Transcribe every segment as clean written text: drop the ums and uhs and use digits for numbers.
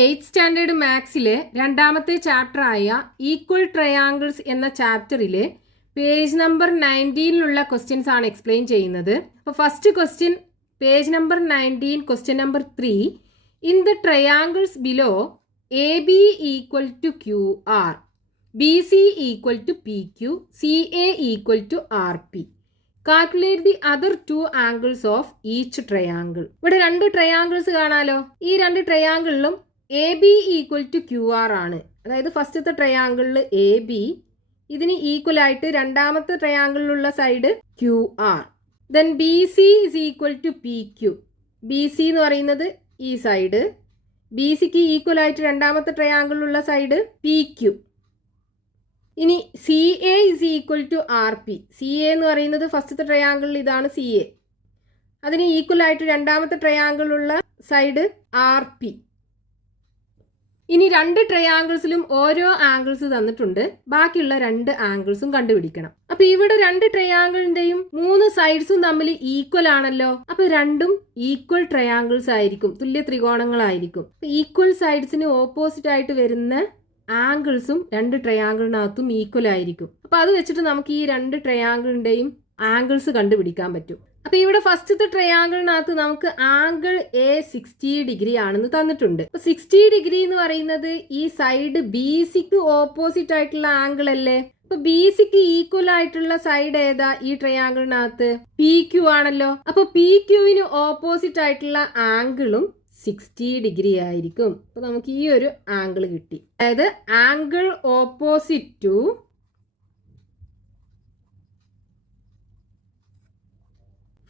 8th standard മാത്സിലെ രണ്ടാമത്തെ ചാപ്റ്ററായ equal triangles എന്ന ചാപ്റ്ററിലെ പേജ് നമ്പർ 19ലുള്ള ക്വസ്റ്റ്യൻസ് ആണ് എക്സ്പ്ലെയിൻ ചെയ്യുന്നത്. അപ്പോൾ first question page number 19 question number 3. In the triangles below A B equal to Q R, B C equal to P Q, C A equal to R P. Calculate the other two angles of each triangle. ഇവിടെ രണ്ട് triangles കാണാലോ. ഈ രണ്ട് ട്രയാങ്കിളിലും A B equal to Q R ആണ്. അതായത് ഫസ്റ്റത്തെ ട്രയാങ്കിളിൽ എ ബി, ഇതിന് ഈക്വൽ ആയിട്ട് രണ്ടാമത്തെ ട്രയാങ്കിളിലുള്ള side Q R. Then B C is equal to P Q. B C എന്ന് പറയുന്നത് ഈ സൈഡ്, ബി സിക്ക് ഈക്വൽ ആയിട്ട് രണ്ടാമത്തെ ട്രയാങ്കിളിലുള്ള സൈഡ് പി ക്യു. ഇനി C A is equal to R P. C A എന്ന് പറയുന്നത് ഫസ്റ്റത്തെ ട്രയാങ്കിളിൽ ഇതാണ് സി എ, അതിന് ഈക്വൽ ആയിട്ട് രണ്ടാമത്തെ ട്രയാങ്കിളിലുള്ള സൈഡ് ആർ പി. ഇനി രണ്ട് ട്രയാങ്കിൾസിലും ഓരോ ആംഗിൾസ് തന്നിട്ടുണ്ട്. ബാക്കിയുള്ള രണ്ട് ആംഗിൾസും കണ്ടുപിടിക്കണം. അപ്പൊ ഇവിടെ രണ്ട് ട്രയാങ്കിളിന്റെയും മൂന്ന് സൈഡ്സും തമ്മിൽ ഈക്വൽ ആണല്ലോ. അപ്പൊ രണ്ടും ഈക്വൽ ട്രയാങ്കിൾസ് ആയിരിക്കും, തുല്യ ത്രികോണങ്ങളായിരിക്കും. ഈക്വൽ സൈഡ്സിന് ഓപ്പോസിറ്റ് ആയിട്ട് വരുന്ന ആംഗിൾസും രണ്ട് ട്രയാങ്കിളിനകത്തും ഈക്വൽ ആയിരിക്കും. അപ്പൊ അത് വെച്ചിട്ട് നമുക്ക് ഈ രണ്ട് ട്രയാങ്കിളിന്റെയും ആംഗിൾസ് കണ്ടുപിടിക്കാൻ പറ്റും. അപ്പൊ ഇവിടെ ഫസ്റ്റത്തെ ട്രയാങ്കിളിനകത്ത് നമുക്ക് ആംഗിൾ എ 60 ഡിഗ്രി ആണെന്ന് തന്നിട്ടുണ്ട്. അപ്പൊ 60 ഡിഗ്രി എന്ന് പറയുന്നത് ഈ സൈഡ് ബി സിക്ക് ഓപ്പോസിറ്റ് ആയിട്ടുള്ള ആംഗിൾ അല്ലേ. അപ്പൊ ബി സിക്ക് ഈക്വൽ ആയിട്ടുള്ള സൈഡ് ഏതാ ഈ ട്രയാങ്കിളിനകത്ത്? പി ക്യു ആണല്ലോ. അപ്പൊ പി ക്യുവിന് ഓപ്പോസിറ്റ് ആയിട്ടുള്ള ആംഗിളും 60 ഡിഗ്രി ആയിരിക്കും. അപ്പൊ നമുക്ക് ഈ ഒരു ആംഗിൾ കിട്ടി. അതായത് ആംഗിൾ ഓപ്പോസിറ്റ് ടു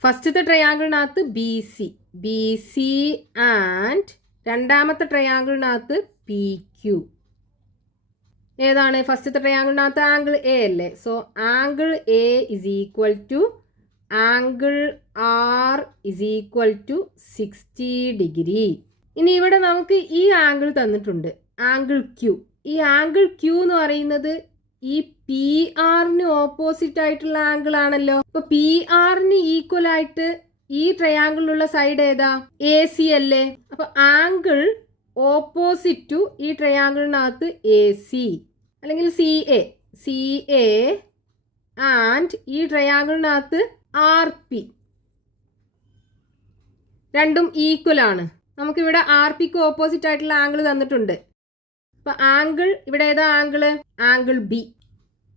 ഫസ്റ്റത്തെ ട്രയാങ്കിളിനകത്ത് ബി സി ആൻഡ് രണ്ടാമത്തെ ട്രയാങ്കിളിനകത്ത് പി ക്യു. ഏതാണ്? ഫസ്റ്റത്തെ ട്രയാങ്കിളിനകത്ത് ആംഗിൾ എ അല്ലേ. So angle A is equal to angle R is equal to 60 degree. ഇനി ഇവിടെ നമുക്ക് ഈ ആംഗിൾ തന്നിട്ടുണ്ട്, ആംഗിൾ ക്യു. ഈ ആംഗിൾ ക്യു എന്ന് പറയുന്നത് ഈ പി ആറിന് ഓപ്പോസിറ്റ് ആയിട്ടുള്ള ആംഗിൾ ആണല്ലോ. അപ്പൊ പി ആറിന് ഈക്വൽ ആയിട്ട് ഈ ട്രയാങ്കിളിലുള്ള സൈഡ് ഏതാ? എ സി അല്ലേ. അപ്പൊ ആംഗിൾ ഓപ്പോസിറ്റ് ടു ഈ ട്രയാങ്കിളിനകത്ത് എ സി അല്ലെങ്കിൽ സി എ ആൻഡ് ഈ ട്രയാങ്കിളിനകത്ത് ആർ പി രണ്ടും ഈക്വൽ ആണ്. നമുക്കിവിടെ ആർ പിക്ക് ഓപ്പോസിറ്റ് ആയിട്ടുള്ള ആംഗിൾ തന്നിട്ടുണ്ട്. അപ്പൊ ആംഗിൾ ഇവിടെ ഏതാ ആംഗിള്? Angle B.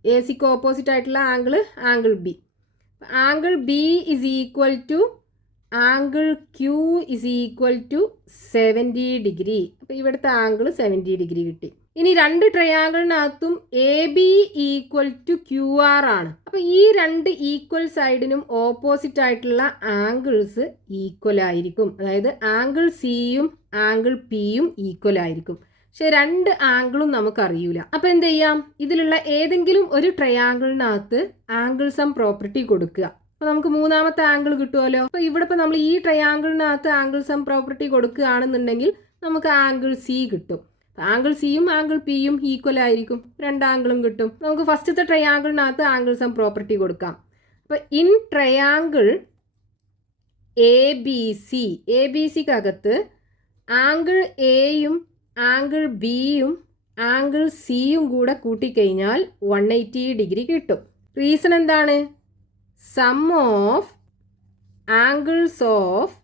എ സിക്ക് ഓപ്പോസിറ്റ് ആയിട്ടുള്ള angle B. Angle B is equal to angle Q is equal to 70 degree. അപ്പൊ ഇവിടുത്തെ ആംഗിൾ 70 ഡിഗ്രി കിട്ടി. ഇനി രണ്ട് ട്രയാങ്കിളിനകത്തും A B equal to Q R ആണ്. അപ്പൊ ഈ രണ്ട് ഈക്വൽ സൈഡിനും ഓപ്പോസിറ്റ് ആയിട്ടുള്ള ആംഗിൾസ് ഈക്വൽ ആയിരിക്കും. അതായത് ആംഗിൾ സിയും ആംഗിൾ പിയും ഈക്വൽ ആയിരിക്കും. പക്ഷെ രണ്ട് ആംഗിളും നമുക്കറിയൂല. അപ്പൊ എന്ത് ചെയ്യാം? ഇതിലുള്ള ഏതെങ്കിലും ഒരു ട്രയാങ്കിളിനകത്ത് ആംഗിൾ സം പ്രോപ്പർട്ടി കൊടുക്കുക. അപ്പൊ നമുക്ക് മൂന്നാമത്തെ ആംഗിൾ കിട്ടുമല്ലോ. അപ്പൊ ഇവിടെ ഇപ്പൊ നമ്മൾ ഈ ട്രയാങ്കിളിനകത്ത് ആംഗിൾ സം പ്രോപ്പർട്ടി കൊടുക്കുകയാണെന്നുണ്ടെങ്കിൽ നമുക്ക് ആംഗിൾ സി കിട്ടും. ആംഗിൾ സിയും ആംഗിൾ പിയും ഈക്വൽ ആയിരിക്കും, രണ്ട് ആംഗിളും കിട്ടും. നമുക്ക് ഫസ്റ്റത്തെ ട്രയാങ്കിളിനകത്ത് ആംഗിൾ സം പ്രോപ്പർട്ടി കൊടുക്കാം. അപ്പൊ ഇൻ ട്രയാങ്കിൾ എ ബി സിക്കകത്ത് ആംഗിൾ എയും ആംഗിൾ ബിയും ആംഗിൾ സിയും കൂടെ കൂട്ടിക്കഴിഞ്ഞാൽ 180 ഡിഗ്രി കിട്ടും. റീസൺ എന്താണ്? Sum of angles of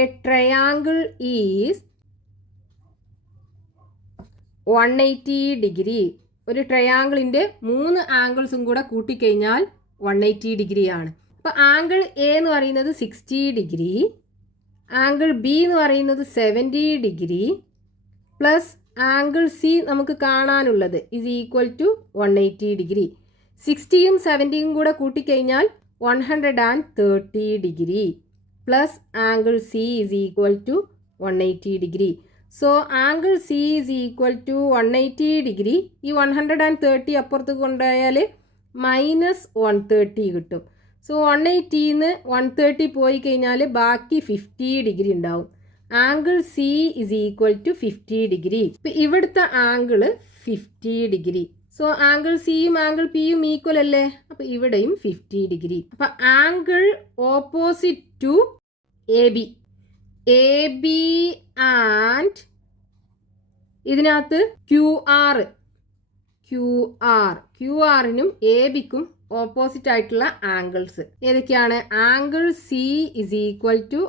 a triangle is 180 degree. ഒരു ട്രയാങ്കിളിൻ്റെ മൂന്ന് ആംഗിൾസും കൂടെ കൂട്ടിക്കഴിഞ്ഞാൽ 180 ഡിഗ്രിയാണ്. അപ്പോൾ ആംഗിൾ എ എന്ന് പറയുന്നത് 60 ഡിഗ്രി, ആംഗിൾ ബി എന്ന് പറയുന്നത് 70 ഡിഗ്രി പ്ലസ് ആംഗിൾ സി നമുക്ക് കാണാനുള്ളത് ഇസ് ഈക്വൽ ടു 180 ഡിഗ്രി. 60യും 70യും കൂടെ കൂട്ടിക്കഴിഞ്ഞാൽ 130 degree plus angle C is equal to 180 degree. So angle C is equal to 180 degree. ഈ 130 അപ്പുറത്ത് കൊണ്ടുപോയാൽ -130 കിട്ടും. സോ 180ന്ന് 130 പോയി കഴിഞ്ഞാൽ ബാക്കി 50 ഡിഗ്രി ഉണ്ടാവും. Angle C is equal to 50 degree. ഇപ്പം ഇവിടുത്തെ ആംഗിൾ 50 ഡിഗ്രി. സോ ആംഗിൾ സിയും ആംഗിൾ പിയും ഈക്വൽ അല്ലേ. അപ്പം ഇവിടെയും 50 ഡിഗ്രി. അപ്പം angle opposite to A B AB and ഇതിനകത്ത് ക്യു ആറിനും AB-ക്കും ഓപ്പോസിറ്റ് ആയിട്ടുള്ള ആംഗിൾസ് ഏതൊക്കെയാണ്? Angle C is equal to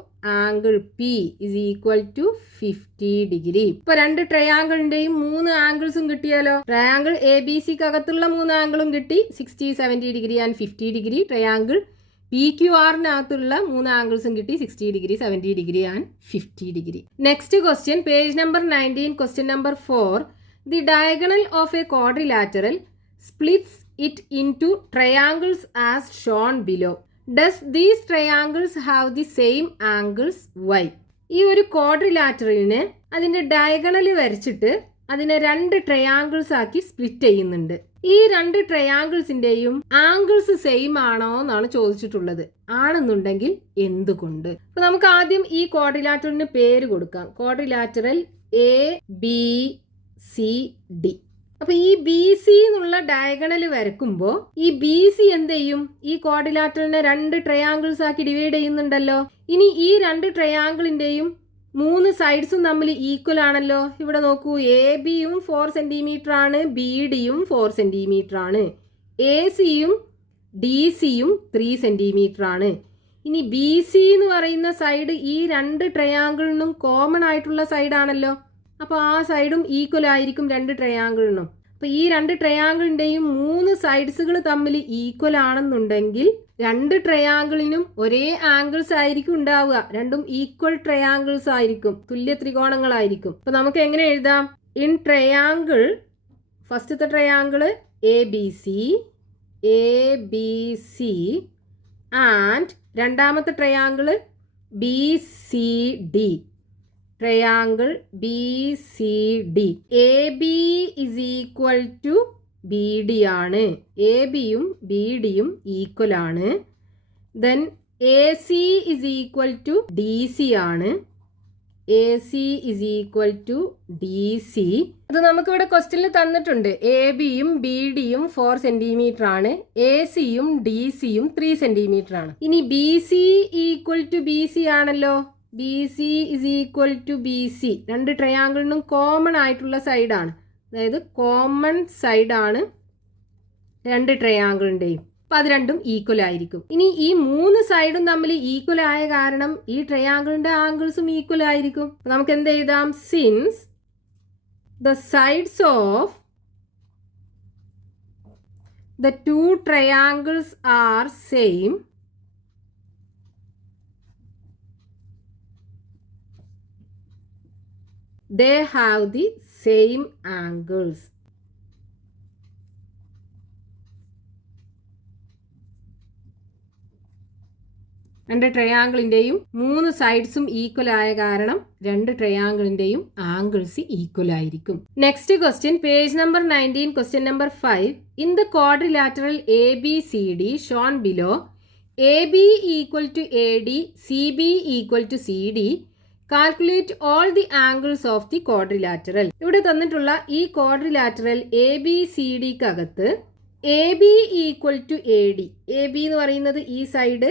angle P is equal to 50 degree. ഇപ്പൊ രണ്ട് ട്രയാങ്കിളിന്റെയും 3 ആംഗിൾസും കിട്ടിയാലോ? ട്രയാങ്കിൾ ABCക്ക് അകത്തുള്ള 3 ആംഗിളും കിട്ടി, 60, 70 ഡിഗ്രി ആൻഡ് 50 ഡിഗ്രി. ട്രയാങ്കിൾ PQRനകത്തുള്ള 3 ആംഗിൾസും കിട്ടി, 60 degree, 70 degree and 50 degree. Next question, page number 19, question number 4. The diagonal of a quadrilateral splits it into triangles as shown below. Does these triangles have the same angles y? ഈ ഒരു ക്വാഡ്രിലാറ്ററലിന് അതിന്റെ diagonal വരച്ചിട്ട് അതിനെ 2 triangles ആക്കി split ചെയ്യുന്നുണ്ട്. ഈ 2 ട്രയാങ്കിൾസിന്റെയും angles same ആണോ എന്നാണ് ചോദിച്ചിട്ടുള്ളത്. ആണെന്നുണ്ടെങ്കിൽ എന്തുകൊണ്ട്? അപ്പൊ നമുക്ക് ആദ്യം ഈ ക്വാഡ്രിലാറ്ററലിന് പേര് കൊടുക്കാം. Quadrilateral ABCD. അപ്പൊ ഈ BC എന്നുള്ള ഡയഗണൽ വരക്കുമ്പോൾ ഈ BC എന്ത് ചെയ്യും? ഈ ക്വാഡ്രിലാറ്ററലിനെ 2 ട്രയാങ്കിൾസ് ആക്കി ഡിവൈഡ് ചെയ്യുന്നുണ്ടല്ലോ. ഇനി ഈ 2 ട്രയാങ്കിളിന്റെയും 3 സൈഡ്സും തമ്മിൽ ഈക്വൽ ആണല്ലോ. ഇവിടെ നോക്കൂ, AB-യും 4 സെന്റിമീറ്റർ ആണ്, BD-യും 4 സെന്റിമീറ്റർ ആണ്, AC-യും DC-യും 3 സെന്റിമീറ്റർ ആണ്. ഇനി BC എന്ന് പറയുന്ന സൈഡ് ഈ 2 ട്രയാങ്കിളിനും കോമൺ ആയിട്ടുള്ള സൈഡാണല്ലോ. അപ്പോൾ ആ സൈഡും ഈക്വൽ ആയിരിക്കും 2 ട്രയാങ്കിളിനും. അപ്പോൾ ഈ 2 ട്രയാങ്കിളിൻ്റെയും 3 സൈഡ്സുകൾ തമ്മിൽ ഈക്വൽ ആണെന്നുണ്ടെങ്കിൽ 2 ട്രയാങ്കിളിനും ഒരേ ആംഗിൾസ് ആയിരിക്കും ഉണ്ടാവുക. രണ്ടും ഈക്വൽ ട്രയാങ്കിൾസ് ആയിരിക്കും, തുല്യ ത്രികോണങ്ങളായിരിക്കും. അപ്പോൾ നമുക്ക് എങ്ങനെ എഴുതാം? ഇൻ ട്രയാങ്കിൾ, ഫസ്റ്റത്തെ ട്രയാങ്കിൾ ABC ആൻഡ് രണ്ടാമത്തെ triangle BCD. Triangle BCD. AB is equal to BD ആണ്. AB-യും BD-യും ഈക്വൽ ആണ്. Then AC is equal to DC ആണ്. AC is equal to DC. അത് നമുക്കിവിടെ ക്വസ്റ്റ്യനിൽ തന്നിട്ടുണ്ട്. AB-യും BD-യും 4 സെന്റിമീറ്റർ ആണ്, AC-യും DC-യും 3 സെന്റിമീറ്റർ ആണ്. ഇനി BC ഈക്വൽ ടു BC ആണല്ലോ. BC is equal to BC 2 ട്രയാങ്കിളിനും കോമൺ ആയിട്ടുള്ള സൈഡാണ്. അതായത് കോമൺ സൈഡാണ് 2 ട്രയാങ്കിളിൻ്റെയും. അപ്പം അത് രണ്ടും ഈക്വൽ ആയിരിക്കും. ഇനി ഈ 3 സൈഡും തമ്മിൽ ഈക്വൽ ആയ കാരണം ഈ ട്രയാങ്കിളിൻ്റെ ആംഗിൾസും ഈക്വൽ ആയിരിക്കും. അപ്പം നമുക്ക് എന്ത് എഴുതാം? Since the sides of the 2 triangles are same, they have the same angles. രണ്ട് ട്രയാങ്കിളിൻ്റെയും 3 സൈഡ്സും ഈക്വൽ ആയ കാരണം 2 ട്രയാങ്കിളിൻ്റെയും ആംഗിൾസ് ഈക്വൽ ആയിരിക്കും. Next question, page number 19, question number 5. In the quadrilateral ABCD shown below, AB equal to AD, CB equal to CD, calculate all the angles of the quadrilateral. ഇവിടെ തന്നിട്ടുള്ള ഈ quadrilateral ABCDക്കകത്ത് AB equal to AD, AB എന്ന് പറയുന്നത് ഈ side,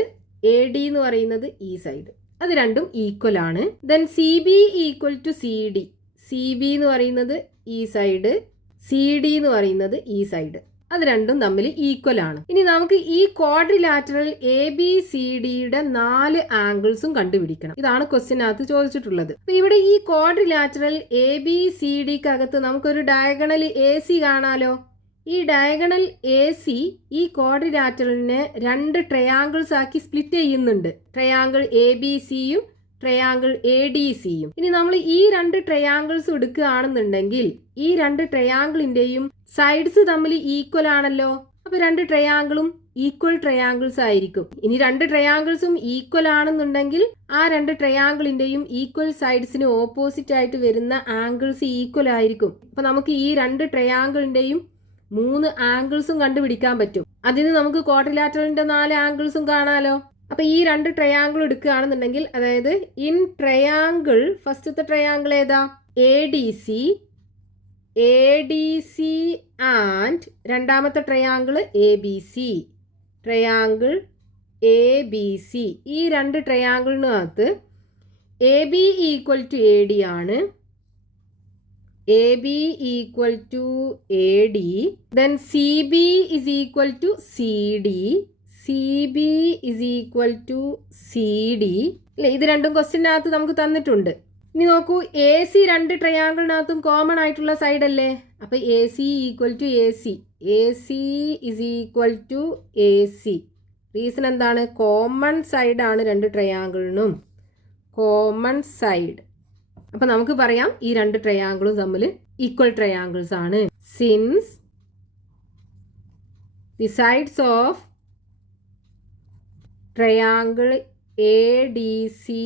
AD എന്ന് പറയുന്നത് ഈ സൈഡ്, അത് രണ്ടും ഈക്വൽ ആണ്. Then CB equal to CD, CB എന്ന് പറയുന്നത് ഈ സൈഡ്, CD എന്ന് പറയുന്നത് ഈ സൈഡ്, അത് രണ്ടും തമ്മിൽ ഈക്വൽ ആണ്. ഇനി നമുക്ക് ഈ ക്വാഡ്രിലാറ്ററൽ ABCDയുടെ 4 ആംഗിൾസും കണ്ടുപിടിക്കണം. ഇതാണ് ക്വസ്റ്റ്യനകത്ത് ചോദിച്ചിട്ടുള്ളത്. അപ്പൊ ഇവിടെ ഈ ക്വാഡ്രിലാറ്ററൽ ABCDക്കകത്ത് നമുക്കൊരു ഡയഗണൽ AC കാണാലോ. ഈ ഡയഗണൽ AC ഈ ക്വാഡ്രിലാറ്ററലിനെ 2 ട്രയാങ്കിൾസ് ആക്കി സ്പ്ലിറ്റ് ചെയ്യുന്നുണ്ട്. ട്രയാങ്കിൾ ABCയും ട്രയാങ്കിൾ ADCയും. ഇനി നമ്മൾ ഈ 2 ട്രയാങ്കിൾസ് എടുക്കുകയാണെന്നുണ്ടെങ്കിൽ ഈ 2 ട്രയാങ്കിളിന്റെയും സൈഡ്സ് തമ്മിൽ ഈക്വൽ ആണല്ലോ. അപ്പൊ 2 ട്രയാങ്കിളും ഈക്വൽ ട്രയാങ്കിൾസ് ആയിരിക്കും. ഇനി 2 ട്രയാങ്കിൾസും ഈക്വൽ ആണെന്നുണ്ടെങ്കിൽ ആ 2 ട്രയാങ്കിളിന്റെയും ഈക്വൽ സൈഡ്സിന് ഓപ്പോസിറ്റ് ആയിട്ട് വരുന്ന ആംഗിൾസ് ഈക്വൽ ആയിരിക്കും. അപ്പൊ നമുക്ക് ഈ 2 ട്രയാങ്കിളിന്റെയും 3 ആംഗിൾസും കണ്ടുപിടിക്കാൻ പറ്റും. അതിന് നമുക്ക് ക്വാഡ്രിലാറ്ററലിന്റെ 4 ആംഗിൾസും കാണാലോ. അപ്പൊ ഈ 2 ട്രയാങ്കിൾ എടുക്കുകയാണെന്നുണ്ടെങ്കിൽ, അതായത് ഇൻ ട്രയാങ്കിൾ, ഫസ്റ്റത്തെ ട്രയാങ്കിൾ ഏതാ? ADC ആൻഡ് രണ്ടാമത്തെ ട്രയാങ്കിൾ ABC, ട്രയാങ്കിൾ ABC. ഈ 2 ട്രയാങ്കിളിനകത്ത് A B equal to A D ആണ്. A B equal to A D. Then C B is equal to C D. C B is equal to C D. അല്ലേ, ഇത് രണ്ടും ക്വസ്റ്റ്യനകത്ത് നമുക്ക് തന്നിട്ടുണ്ട്. ഇനി നോക്കൂ, എ സി രണ്ട് ട്രയാങ്കിളിനകത്തും കോമൺ ആയിട്ടുള്ള സൈഡ് അല്ലേ. അപ്പോൾ A C equal to A C. A C is equal to A C. Reason എന്താണ്? കോമൺ സൈഡാണ് രണ്ട് ട്രയാങ്കിളിനും. Common side. അപ്പം നമുക്ക് പറയാം ഈ രണ്ട് ട്രയാങ്കിളും തമ്മിൽ ഈക്വൽ ട്രയാങ്കിൾസ് ആണ്. Since the sides of triangle A D C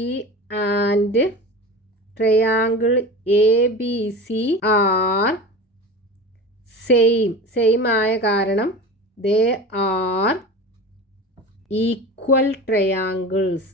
and triangle A B C are same ആയ കാരണം ദേ ആർ ഈക്വൽ ട്രയാങ്കിൾസ്.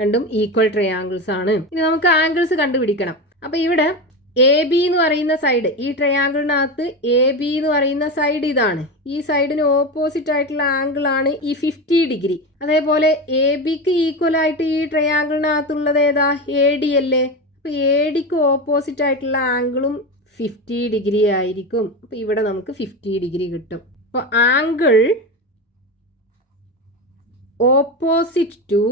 രണ്ടും ഈക്വൽ ട്രയാങ്കിൾസ് ആണ്. ഇനി നമുക്ക് ആംഗിൾസ് കണ്ടുപിടിക്കണം. അപ്പോൾ ഇവിടെ എ ബി എന്ന് പറയുന്ന സൈഡ്, ഈ ട്രയാങ്കിളിനകത്ത് എ ബി എന്ന് പറയുന്ന സൈഡ് ഇതാണ്. ഈ സൈഡിന് ഓപ്പോസിറ്റ് ആയിട്ടുള്ള ആംഗിൾ ആണ് ഈ 50 ഡിഗ്രി. അതേപോലെ എ ബിക്ക് ഈക്വൽ ആയിട്ട് ഈ ട്രയാങ്കിളിനകത്തുള്ളത് ഏതാ? എ ഡി അല്ലേ. അപ്പോൾ എ ഡിക്ക് ഓപ്പോസിറ്റ് ആയിട്ടുള്ള ആംഗിളും 50 ഡിഗ്രി ആയിരിക്കും. അപ്പോൾ ഇവിടെ നമുക്ക് 50 ഡിഗ്രി കിട്ടും. അപ്പോൾ ആംഗിൾ ഓപ്പോസിറ്റ് ടു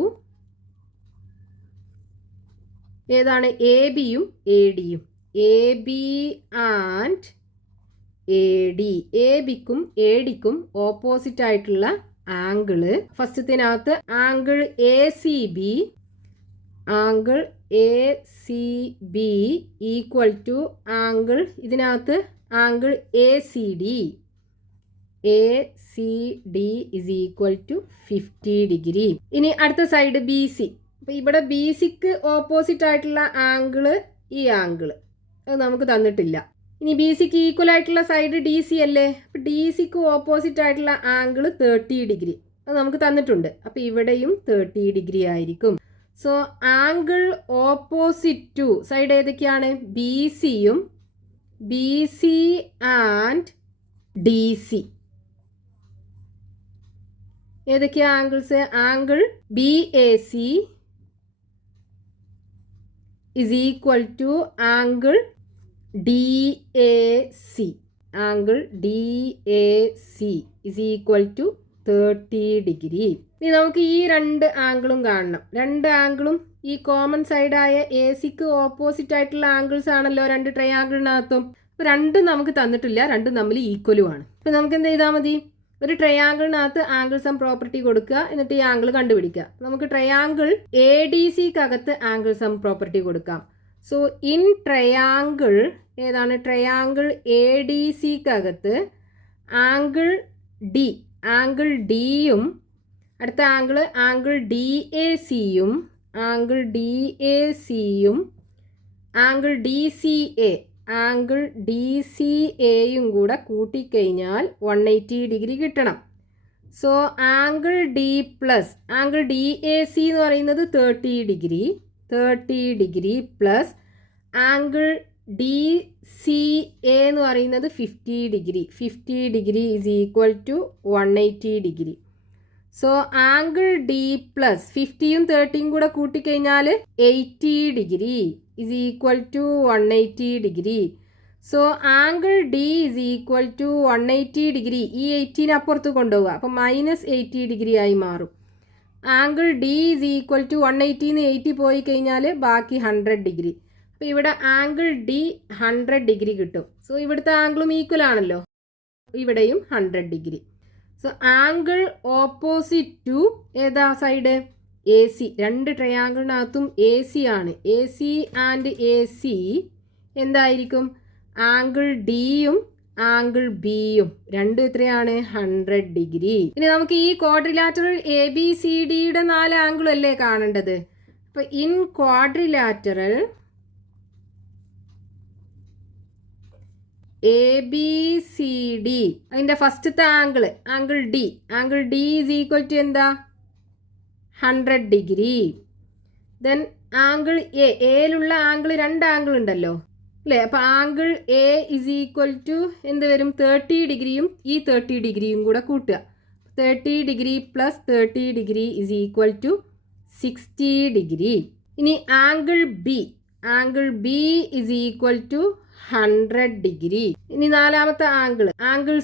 ഏതാണ്? എ ബിയും എ ഡിയും. A B and A D. A ബിക്കും എ ഡിക്കും ഓപ്പോസിറ്റ് ആയിട്ടുള്ള ആംഗിള് ഫസ്റ്റത്തിനകത്ത് angle A C B. Angle A C B equal to angle ഇതിനകത്ത് angle A C D. A C D is equal to 50 degree. ഇനി അടുത്ത side B C. അപ്പോൾ ഇവിടെ B സിക്ക് ഓപ്പോസിറ്റ് ആയിട്ടുള്ള ആംഗിള് ഈ ആംഗിള് അത് നമുക്ക് തന്നിട്ടില്ല. ഇനി ബി സിക്ക് ഈക്വൽ ആയിട്ടുള്ള സൈഡ് ഡി സി അല്ലേ. അപ്പോൾ ഡി സിക്ക് ഓപ്പോസിറ്റ് ആയിട്ടുള്ള ആംഗിള് 30 ഡിഗ്രി അത് നമുക്ക് തന്നിട്ടുണ്ട്. അപ്പോൾ ഇവിടെയും 30 ഡിഗ്രി ആയിരിക്കും. So angle opposite to side ഏതൊക്കെയാണ്? ബി സിയും B C and D C. ഏതൊക്കെയാ angles? Angle B A C is equal to angle DAC. Angle DAC is equal to 30 degree. ഇനി നമുക്ക് ഈ രണ്ട് ആംഗിളും കാണണം. രണ്ട് ആംഗിളും ഈ കോമൺ സൈഡായ എ സിക്ക് ഓപ്പോസിറ്റ് ആയിട്ടുള്ള ആംഗിൾസ് ആണല്ലോ രണ്ട് ട്രയാങ്കിളിനകത്തും. അപ്പോൾ രണ്ടും നമുക്ക് തന്നിട്ടില്ല, രണ്ടും തമ്മിൽ ഈക്വലുമാണ്. അപ്പോൾ നമുക്ക് എന്ത് ചെയ്താൽ മതി? ഒരു ട്രയാങ്കിളിനകത്ത് ആംഗിൾ സം പ്രോപ്പർട്ടി കൊടുക്കുക, എന്നിട്ട് ഈ ആംഗിൾ കണ്ടുപിടിക്കുക. നമുക്ക് ട്രയാങ്കിൾ എ ഡി സിക്കകത്ത് ആംഗിൾ സം പ്രോപ്പർട്ടി കൊടുക്കാം. സോ ഇൻ ട്രയാങ്കിൾ ഏതാണ്? ട്രയാങ്കിൾ എ ഡി സിക്കകത്ത് ആംഗിൾ ഡി, ആംഗിൾ ഡിയും അടുത്ത ആംഗിൾ ഡി എ സിയും ആംഗിൾ ഡി എ സിയും angle D C A angle D C എയും കൂടെ കൂട്ടിക്കഴിഞ്ഞാൽ 180 ഡിഗ്രി കിട്ടണം. So angle D plus angle D A C എന്ന് പറയുന്നത് 30 degree. 30 degree plus angle D C A എന്ന് പറയുന്നത് 50 degree. 50 degree is equal to 180 degree. So angle D plus 50യും 30യും കൂടെ കൂട്ടിക്കഴിഞ്ഞാൽ 80 degree is equal to 180 degree. So angle D is equal to 180 degree. ഈ 80നെ അപ്പുറത്ത് കൊണ്ടുപോവുക, അപ്പം -80 ഡിഗ്രി ആയി മാറും. Angle D is equal to 180ന്ന് 80 പോയി കഴിഞ്ഞാൽ ബാക്കി 100 ഡിഗ്രി. അപ്പോൾ ഇവിടെ ആംഗിൾ ഡി 100 ഡിഗ്രി കിട്ടും. സോ ഇവിടുത്തെ ആംഗിളും ഈക്വൽ ആണല്ലോ, ഇവിടെയും 100 degree. So angle opposite to ഏതാ സൈഡ്? A C. രണ്ട് ട്രയാങ്കിളിനകത്തും എ സി ആണ്. A C and A C എന്തായിരിക്കും? ആംഗിൾ ഡിയും ആംഗിൾ ബിയും രണ്ടും എത്രയാണ്? 100 ഡിഗ്രി. ഇനി നമുക്ക് ഈ ക്വാഡ്രിലാറ്ററൽ എ ബി സി ഡിയുടെ 4 ആംഗിളും അല്ലേ കാണേണ്ടത്. അപ്പോൾ in quadrilateral A B C D അതിൻ്റെ ഫസ്റ്റത്തെ angle D. Angle D is equal to എന്താ? 100 ഡിഗ്രി. ദെൻ ആംഗിൾ എയിലുള്ള ആംഗിൾ രണ്ട് ആംഗിൾ ഉണ്ടല്ലോ അല്ലേ. അപ്പോൾ angle A is equal to എന്ത് വരും? 30 ഡിഗ്രിയും ഈ 30 ഡിഗ്രിയും കൂടെ കൂട്ടുക. 30 degree plus 30 degree is equal to 60 degree. ഇനി angle B is equal to 100 degree. ഇനി നാലാമത്തെ ആംഗിൾ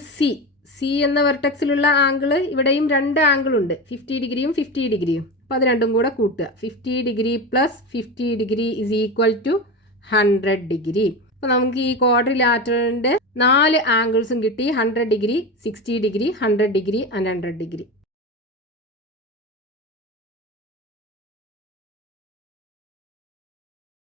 സി എന്ന വെർട്ടെക്സിലുള്ള ആംഗിൾ, ഇവിടെയും 2 ആംഗിൾ ഉണ്ട്, 50 ഡിഗ്രിയും 50 ഡിഗ്രിയും. അപ്പോൾ അത് രണ്ടും കൂടെ കൂട്ടുക. 50 degree plus 50 degree is equal to 100 degree. അപ്പോൾ നമുക്ക് ഈ ക്വാഡ്രിലാറ്ററലിൻ്റെ 4 ആംഗിൾസും കിട്ടി. 100 degree, 60 degree, 100 degree and 100 degree.